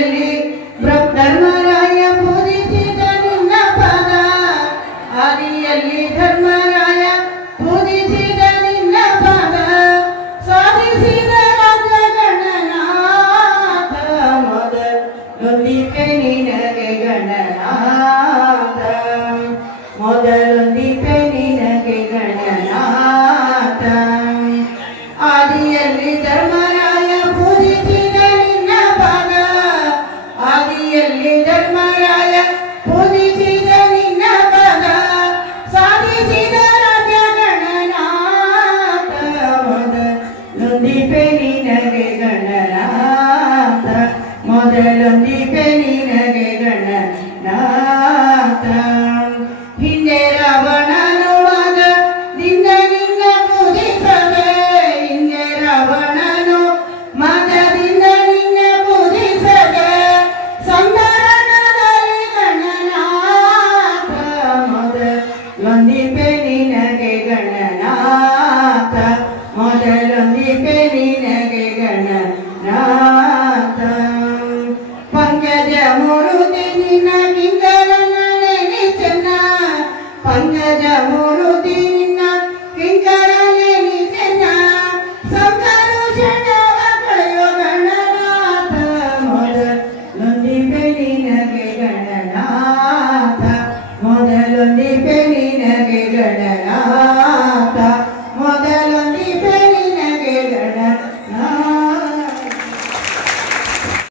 ಆದಿಯಲ್ಲಿ ಧರ್ಮರಾಯ ಪೂಜಿಸಿದ ನಿನ್ನ ಪದ ಆದಿಯಲ್ಲಿ ಧರ್ಮರಾಯ ಪೂಜಿಸಿದ ನಿನ್ನ ಪದ ಸಾಧಿಸಿದ ರಾಜ ಗಣನಾಥ ಮೊದಲೊಂದಿಗೆ ನಿನಗೆ ಗಣನಾಥ ಮೊದಲೊಂದಿಗೆ ನಿನಗೆ ಗಣನಾಥ ಆದಿಯಲ್ಲಿ ಧರ್ಮರಾಯ ಪೂಜಿಸಿದ ನಿನ್ನ ಪದ ಆದಿಯಲ್ಲಿ ಧರ್ಮರಾಯ ಪೂಜಿಸಿದ ನಿನ್ನ ಪದ ಸಾಧಿಸಿದ ರಾಜ ಗಣನಾಥ ಮೊದಲೊಂದಿಗೆ ನಿನಗೆ ಗಣನಾಥ ಮೊದಲೊಂದಿಗೆ ನಿನಗೆ ಗಣನಾಥ